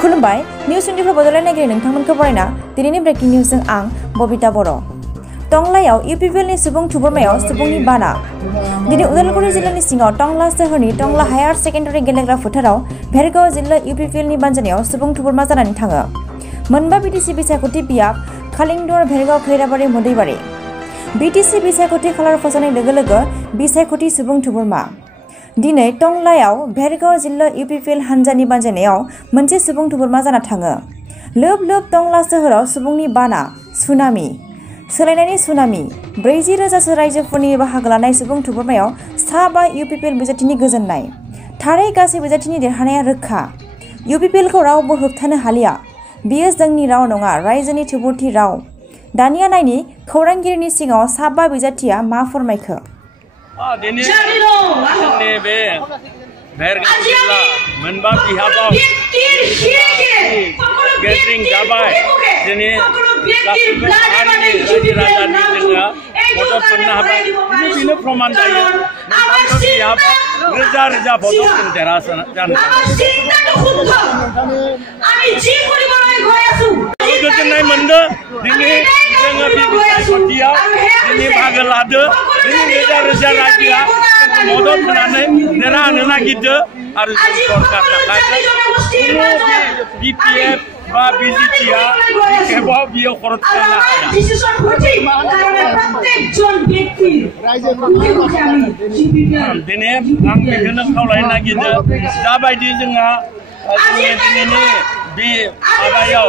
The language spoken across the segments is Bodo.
खुलुमबाय निउस उन्दैफोर बड'लेण्ड नागिरै नोंथांमोनखौ बरायना दिनैनि ब्रेकिं निउसजों आं बबिता बर'। टंलायाव इउपिपिएलनि सुबुं थुबुरमायाव सुबुंनि बाना। दिनै उदालगुरि जिल्लानि सिङाव टंला सोहोरनि टंला हायार सेकेन्डारि गेलेग्रा फोथाराव भेरगाव जिल्ला इउपिपिएलनि बानजायनायाव सुबुं थुबुरमा जानानै थाङो। मोनबा बिटिसि बिसायख'थि बियाब खालिंदर भेरगाव खैराबारि मोदैबारि। बिटिसि बिसायख'थि खालार फसंनाय लोगो लोगो बिसायख'थि सुबुं थुबुरमा। दिनै टंलायाव भेरगाव जिल्ला इउपिपिएल हानजानि बानजायनायाव मोनसे सुबुं थुबुरमा जाना थाङो। लोब लोब टंला सोहोराव सुबुंनि बाना सुनामि सोलायनायनि सुनामि 40,000सो रायजोफोरनि बाहागो लानाय सुबुं थुबुरमायाव सा 5 इउपिपिएल बिजाथिनि गोजोननाय। थारै गासै बिजाथिनि देरहानाया रोखा। इउपिपिएलखौ रावबो होबथानो हालिया। बेयो जोंनि राव नङा, रायजोनि थुबुरथि राव। दानिया नायनि खौरांगिरिनि सिगाङाव सा 5 बिजाथिया मा फोरमायखो। जोंनि बे भेरगाव जिल्ला मोनबा बिहाबाव गेदारिं जाबाय। दिनै गासैबो हारिनि रायजो राजानि जोङो मदद मोननो हाबाय। बेनो प्रमान जायो मोनथामबो बिहाब रोजा रोजा भटआव जों देरहासार जानो गोजोननाय मोनदों। दिनै जोङो बे बिसायख'थियाव दिनै बाहागो लादो। दिनै रोजा रोजा रायजोआ मदद होनानै देरहानो नागिरदों आरो जों सरकार थाखाय बिपिएफ बा बिजेपिआ केबाव बियो खरस खालामनो हाया। दिनै आं बेखौनो खावलायनो नागिरदों जाबायदि जोंहा जोंनि दिनैनि बे माबायाव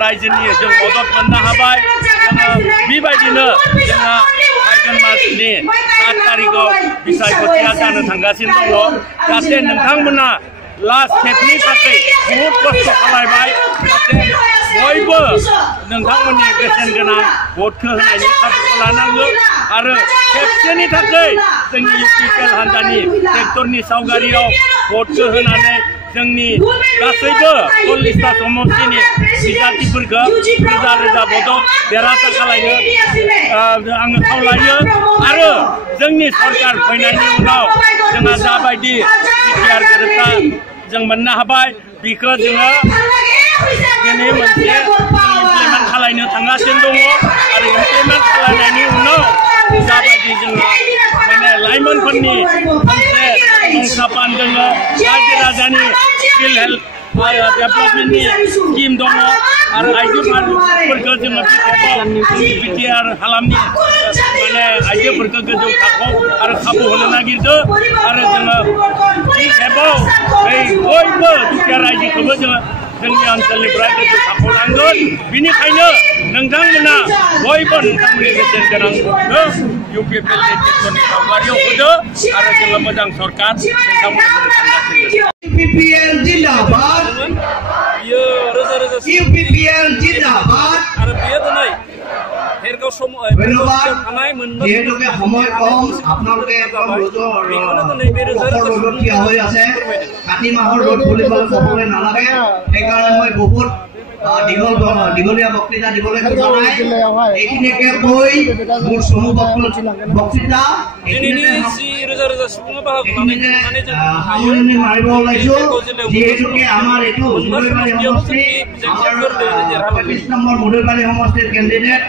रायजोनि जों मदद मोननो हाबाय। जोङो बेबायदिनो जोंहा फैगोन मासनि 7 तारिखआव बिसायख'थिया जानो थांगासिनो दङ। जाहाथे नोंथांमोना लास्ट खेबनि थाखाय बहुद खस्थ' खालामबाय। जाहाथे बयबो नोंथांमोननि बेसेन गोनां भटखौ होनायनि खाबुखौ लानांगौ आरो खेबसेनि थाखाय जोंनि इउपिपिएल हानजानि ट्रेक्टरनि सावगारियाव भटखौ होनानै जोंनि गासैबो 40टा समष्टिनि बिजाथिफोरखौ रोजा रोजा भटआव देरहासार खालामनो आङो खावलायो। आरो जोंनि सरकार फैनायनि उनाव जोंहा जाबायदि बिटिआर गोरोबथा जों मोननो हाबाय बेखौ जोङो दिनै मोनसे इमप्लिमेन्ट खालामनो थांगासिनो दङ आरो इमप्लिमेन्ट खालामनायनि उनाव जाबायदि जोङो माने लाइमोनफोरनि मोनसे संस्थापन दङ रायजो राजानि स्किल हेल्थ डेभेलपमेन्टनि स्किम दङ आरो आइजोफोरखौ जोङो बिटिआर हालामनि माने आइजोफोरखौ गोजौ थाखोआव आरो खाबु होनो नागिरदों आरो जोङो बे खेबाव बयबो दुखिया रायजोखौबो जोङो जोंनि ओनसोलनिफ्राय गोजौ थाखोआव लांगोन। बेनिखायनो नोंथांमोना बयबो नोंथांमोननि बेसेन गोनां भटखौ इउपिपिएलनि ट्रेक्टरनि सावगारियाव होदो आरो जोङो मोजां सरकार नोंथांमोननो थांगासिनो। इउपिपिएल जिंदाबाद इउपिपिएल जिंदाबाद आरो बेयो दिनै भेरगाव थानाय मोनबा যিহেতুকে সময় কম আপোনালোকে ৰ'দত থিয় হৈ আছে। কাতি মাহৰ ৰ'দ বুলিবলৈ ক'বলৈ নালাগে। সেইকাৰণে মই বহুত দীঘলীয়া বক্তৃতা দিবলৈ খোজা নাই। এইখিনিকে কৈ মোৰ চমু বক্তৃতা সামৰণি মাৰিব ওলাইছো। যিহেতুকে আমাৰ এইটো মুদৈবাৰী সমষ্টি 25 নম্বৰ মুদৈবাৰী সমষ্টিৰ কেণ্ডিডেট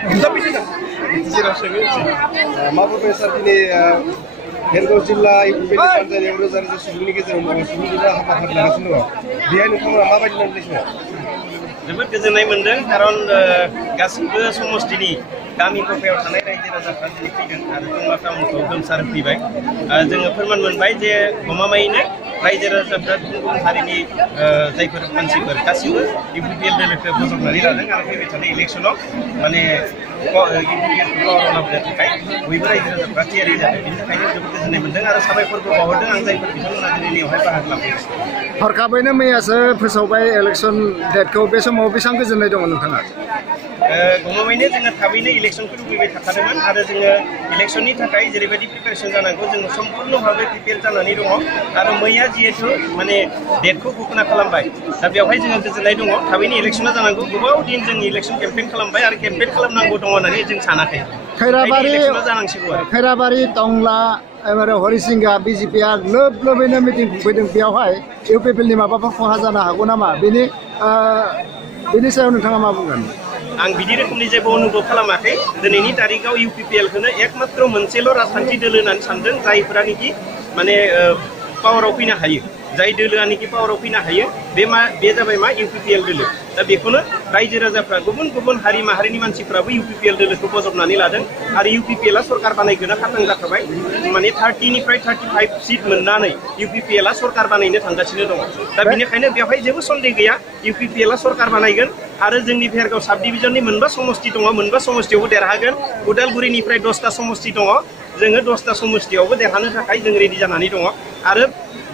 भेरगाव जिल्ला इउपिपिएल हानजायाव रोजा रोजा सुबुंनि गेजेराव सुबुंफोरा हाबाफारि लागासिनो दङ। बेहाय नोंथांमोना माबायदि मोनदों? जोबोद गोजोननाय मोनदों खारन गासिबो समष्टिनि गामि गफायाव थानाय रायजो राजाफ्रा दिनै फैदों आरो टंला टाउनखौ गोमसार होफैबाय। जोङो फोरमान मोनबाय जे गमामायैनो रायजो राजाफ्रा गुबुन गुबुन हारिनि जायफोर मानसिफोर गासिबो इउपिपिएल दोलोखौ बजबनानै लादों आरो फैबाय थानाय इलेक्सनाव माने इउपिपिएलखौ लाबोनो थाखाय बयबो रायजो राजाफ्रा थियारि जादों। बेनि थाखायनो जोबोद गोजोननाय मोनदों आरो साबायखरबो बावहरदों आं जायफोर बिथांमोना दिनैनियावहाय बाहागो लाफैदों। हरखाबैनो मैयासो फोसावबाय इलेक्सन डेटखौ। बे समाव बेसेबां गोजोननाय दङ नोंथाङा? गमामायैनो जोङो थाबैनो इलेक्सनखौ लुबैबाय थाखादोंमोन आरो जोङो इलेक्सननि थाखाय जेरैबायदि प्रिपेरेसन जानांगौ जोङो सम्पुर्ण भाबै प्रिपेयार जानानै दङ आरो मैया जिहेतु माने डेटखौ घोषणा खालामबाय दा बेवहाय जोङो गोजोननाय दङ। थाबैनो इलेक्सना जानांगौ। गोबाव दिन जों इलेक्सन केम्पेइन खालामबाय आरो केम्पेइन खालामनांगौ दङ होननानै जों सानाखै। खैराबारि टंला हरिसिंगा बिजेपिआ लोब लोबैनो मिटिं खुंफैदों। बेयावहाय इउपिपिएलनि माबाफोर खहा जानो हागौ नामा? बेनि बेनि सायाव नोंथाङा मा बुंगोन? आं बिदि रोखोमनि जेबो अनुभव खालामाखै दिनैनि तारिखाव UPPL खौनो एकमात्र मोनसेल' राजखान्थि दोलो होननानै सानदों जायफोरानोखि माने पावाराव फैनो हायो जाय दोलोआनोखि पावाराव फैनो हायो बे जाबाय मा UPPL दोलो दा बेखौनो रायजो राजाफ्रा गुबुन गुबुन हारि माहारिनि मानसिफ्राबो UPPL दोलोखौ बजबनानै लादों आरो UPPL सरकार बानायगोना खारनां जाखाबाय माने 30 निफ्राय 35 सीट मोननानै UPPL सरकार बानायनो थांगासिनो दङ दा बेनिखायनो बेवहाय जेबो सन्देह गैया UPPL सरकार बानायगोन आरो जोंनि भेरगाव साब डिभिजननि मोनबा समष्टि दङ मोनबा समष्टियावबो देरहागोन उदालगुरिनिफ्राय 10टा समष्टि दङ जोङो 10टा समष्टियावबो देरहानो थाखाय जों रेडि जानानै दङ आरो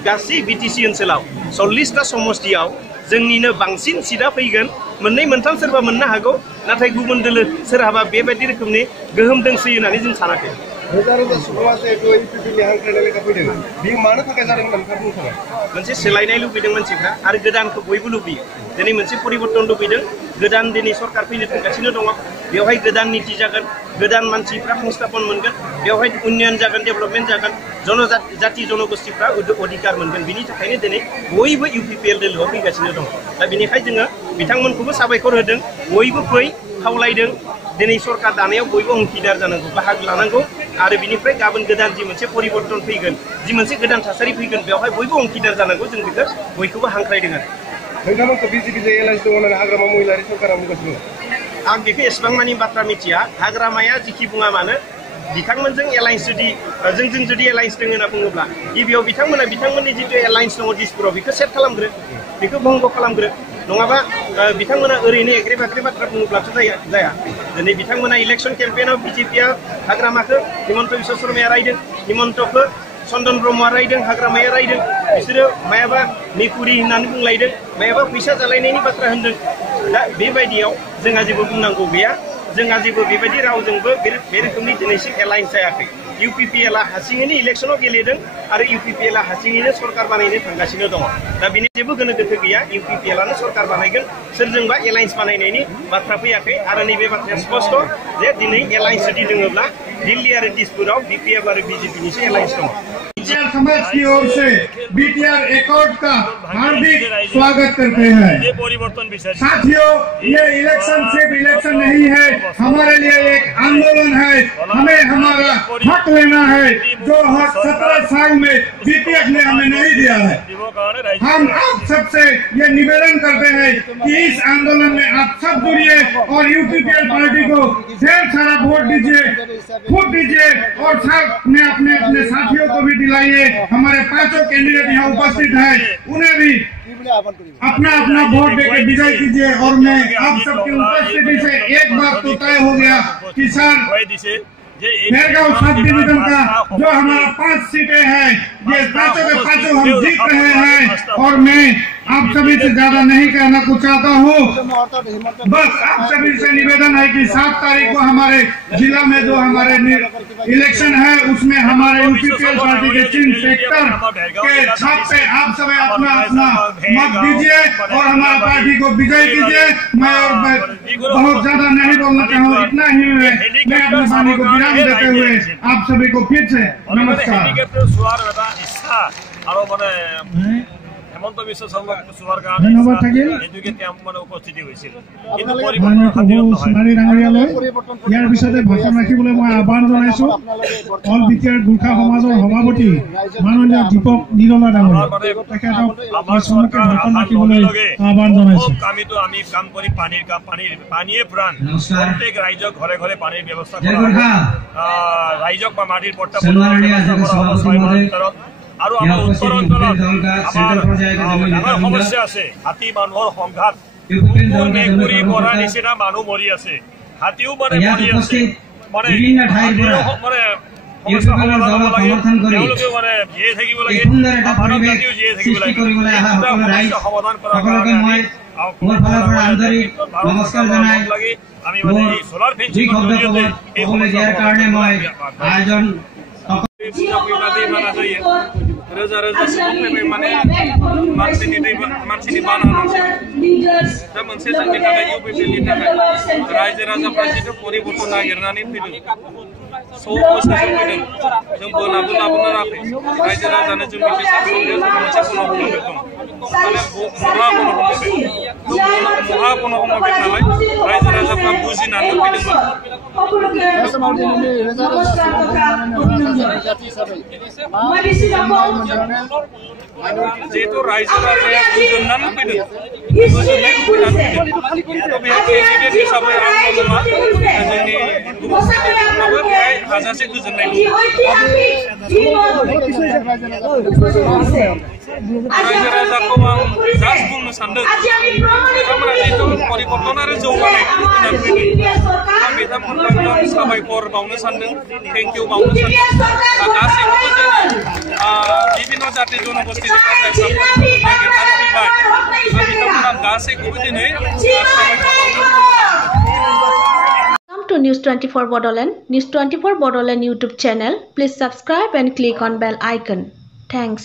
गासै BTC ओनसोलाव 40टा समष्टियाव जोंनिनो बांसिन सीटआ फैगोन मोननै मोनथाम सोरबा मोननो हागौ नाथाय गुबुन दोलो सोरहाबा बेबायदि रोखोमनि गोहोम दोंसोयो होननानै जों सानाखै रोजा रोजा सुबुङा जिहेतु UPPL हांख्रायनाय लेखा फैदों बेयो मानो थाखाय जादों होनना नोंथाङा बुंनो थाङा मोनसे सोलायनाय लुबैदों मानसिफ्रा आरो गोदानखौ बयबो लुबैयो दिनै मोनसे परिबर्तन लुबैदों गोदान दिनै सरकार फैनो थांगासिनो दङ बेवहाय गोदान नीति जागोन गोदान मानसिफ्रा संस्थापन मोनगोन बेवहाय उन्नयन जागोन डेभेलपमेन्ट जागोन जनजाति जनगोष्ठीफ्रा अधिकार मोनगोन बिनि थाखायनो दिनै बयबो UPPL दोलोआव फैगासिनो दङ दा बेनिखाय जोङो बिथांमोनखौबो साबायखर होदों बयबो फै खावलायदों दिनै सरकार दानायाव बयबो अंखिदार जानांगौ बाहागो लानांगौ आरो बिनिफ्राय गाबोन गोदान जि मोनसे परिबर्तन फैगोन जि मोनसे गोदान थासारि फैगोन बेवहाय बयबो अंखिदार जानांगौ जों बेखौ बयखौबो हांख्रायदों आरो नोंथांमोनखौ BJP एलायन्स दङ होननानै हाग्रामा महिलारि सरकारा बुंगासिनो आं बेखौ एसेबां मानि बाथ्रा मिथिया हाग्रामाया जिखि बुङा मानो बिथांमोनजों एलायन्स जोंजों जुदि एलायन्स दङ होनना बुङोब्ला गिबियाव बिथांमोननि जितु एलायन्स दङ दिसपुराव बेखौ सेट खालामग्रो बेखौ भंग खालामग्रो नङाबा बिथांमोना ओरैनो एग्रे बाग्रे बाथ्रा बुङोब्लाथ' जाया दिनै बिथांमोना इलेक्सन केम्पेइनाव BJPआ हाग्रामाखौ हिमन्त बिश्व शर्माया रायदों हिमन्तखौ चन्दन ब्रह्मआ रायदों हाग्रामाया रायदों बिसोरो मायाबा मेकुरि होननानै बुंलायदों मायाबा फैसा जालायनायनि बाथ्रा होनदों दा बेबायदियाव जोंहा जेबो बुंनांगौ गैया जोंहा जेबो बेबायदि रावजोंबो बे रोखोमनि दिनैसिम एलायन्स जायाखै UPPLआ हारसिङैनो इलेक्सनाव गेलेदों आरो UPPLआ हारसिङैनो सरकार बानायनो थांगासिनो दङ दा बिनि जेबो गोनो गोथो गैया UPPLआनो सरकार बानायगोन सोरजोंबा एलायन्स बानायनायनि बाथ्रा फैयाखै आरो नैबे बाथ्राया स्पष्ट जे दिनै एलायन्स जुदि दङब्ला दिल्ली आरो दिसपुराव BPF और BJP से एलायंस दो समाज की ओर से BTR एकॉर्ड का हार्दिक स्वागत करते हैं। साथियों, ये इलेक्शन सिर्फ इलेक्शन नहीं है, हमारे लिए एक आंदोलन है। हमें हमारा हक लेना है जो हक 17 साल में BPF ने हमें नहीं दिया है। हम आप सबसे ये निवेदन करते हैं कि इस आंदोलन में आप सब जुड़िए और UPPL पार्टी को ढेर सारा वोट दीजिए, खुद दीजिए और साथ में अपने अपने साथियों को भी दिलाइए। हमारे 5 कैंडिडेट यहाँ उपस्थित हैं, उन्हें भी अपना अपना वोट देकर विजय कीजिए। और मैं आप सबकी उपस्थिति से एक बात तो तय हो गया कि सर भेरगांव सब डिवीजन का जो हमारा 5 सीटें हैं, ये 5 के 5 हम जीत रहे हैं। और मैं आप सभी से ज्यादा नहीं कहना कुछ चाहता हूँ, बस आप सभी से निवेदन है कि 7 तारीख को हमारे जिला में जो हमारे इलेक्शन है उसमें हमारे UPPL पार्टी के 3 सेक्टर के छत पे आप सभी अपना अपना मत दीजिए और हमारा पार्टी को विजय कीजिए। मैं और बहुत ज्यादा नहीं बोलना चाहूँ, इतना ही मैं अपने वाणी को विराम देते हुए आप सभी को फिर से नमस्कार। হেমন্ত বিশ্ব শৰ্মা চোৱাৰ কাৰণে এডুকেট ক্যাম্প মানে উপস্থিতি হৈছিল কিন্তু ইয়াৰ পিছতে ভাষণ ৰাখিবলৈ মই আহ্বান জনাইছো অল বিটিআৰ গোৰ্খা সমাজৰ সভাপতি মাননীয় দীপক নিৰলা ডাঙৰীয়া তেখেতক আমাৰ সন্মুখে ভাষণ ৰাখিবলৈ আহ্বান জনাইছো। আমি কাম কৰি পানীয়ে প্ৰাণ প্ৰত্যেক ৰাইজক ঘৰে ঘৰে পানীৰ ব্যৱস্থা কৰা ৰাইজক বা মাটিৰ পট্টা আৰু আমাৰ উত্তৰ অঞ্চলত আমাৰ সমস্যা আছে, হাতী মানুহৰ সংঘাত, মেকুৰী মৰা নিচিনা মানুহ মৰি আছে, হাতীও মানে মৰি আছে, মানে সমস্যা সমাধান হ'ব লাগে, তেওঁলোকেও মানে জীয়াই থাকিব লাগে, মানৱ জাতিও জীয়াই থাকিব লাগে, সমস্যা সমাধান কৰাৰ কাৰণে আমি মানে এই সোলাৰ ফেঞ্চিং জৰিয়তে এই সমস্যা আয়োজন रोजा रोजा सुबुंफोरनिफ्राय माने मानसिनि बाना दा मोनसे जोंनि थाखाय UPPLनि थाखाय रायजो राजाफ्रा जिथु परिबर्तन नागिरनानै फैदों 100 बोसोरसो फैदों, जों बोनाबो लाबोनो राखै रायजो राजानो जों मोनसे सानस्रिनो मोनसे गणतन्त्र दं माने बहा गणतन्त्र महा कोनो फैगोन नालाय रायजो राजाफ्रा बुजिनानै जेहेतु रायजो राजाया गोजोननानै फैदों गोजोननाय फैनानै फैदों बे प्रेसिडेन्ट हिसाबै आंल' नङा जोंनि गुबुन सुबुंफोराबो बेहाय हाजासे गोजोननाय दं रायजो राजाखौ आं जास्ट बुंनो सानदों बिथांमोना जिहेतु परिबर्तन आरो जौगानायखौ लुबैनानै फैदों आं बिथांमोननो साबायखर बावनो सानदों थेंक इउ बावनो सानदों गासैखौबो जोंनि বিভিন্ন জাতি জনগোষ্ঠীनिफ्राय जायफ्रा नागिरनानै फैबाय बिथांमोना गासैखौबो दिनै साबायखर बावनो Welcome to News 24 Bodoland. News 24 Bodoland YouTube channel. Please subscribe and click on bell icon. Thanks.